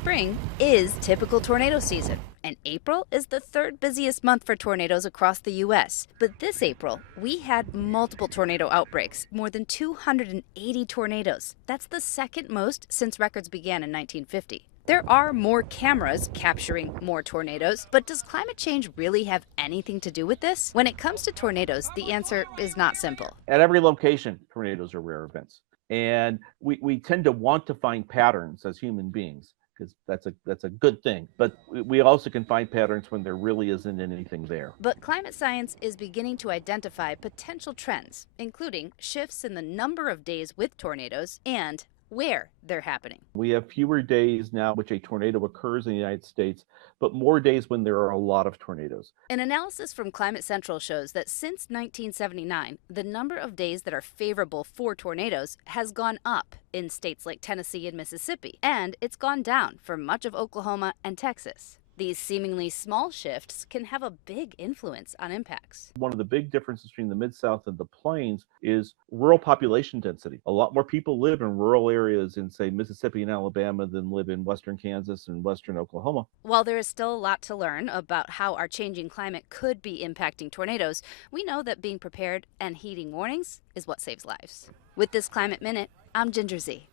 Spring is typical tornado season, and April is the third busiest month for tornadoes across the U.S. But this April, we had multiple tornado outbreaks, more than 280 tornadoes. That's the second most since records began in 1950. There are more cameras capturing more tornadoes, but does climate change really have anything to do with this? When it comes to tornadoes, the answer is not simple. At every location, tornadoes are rare events. And we tend to want to find patterns as human beings because that's a good thing. But we also can find patterns when there really isn't anything there. But climate science is beginning to identify potential trends, including shifts in the number of days with tornadoes and where they're happening. We have fewer days now which a tornado occurs in the United States, but more days when there are a lot of tornadoes. An analysis from Climate Central shows that since 1979, the number of days that are favorable for tornadoes has gone up in states like Tennessee and Mississippi, and it's gone down for much of Oklahoma and Texas. These seemingly small shifts can have a big influence on impacts. One of the big differences between the Mid-South and the Plains is rural population density. A lot more people live in rural areas in, say, Mississippi and Alabama than live in western Kansas and western Oklahoma. While there is still a lot to learn about how our changing climate could be impacting tornadoes, we know that being prepared and heeding warnings is what saves lives. With this Climate Minute, I'm Ginger Z.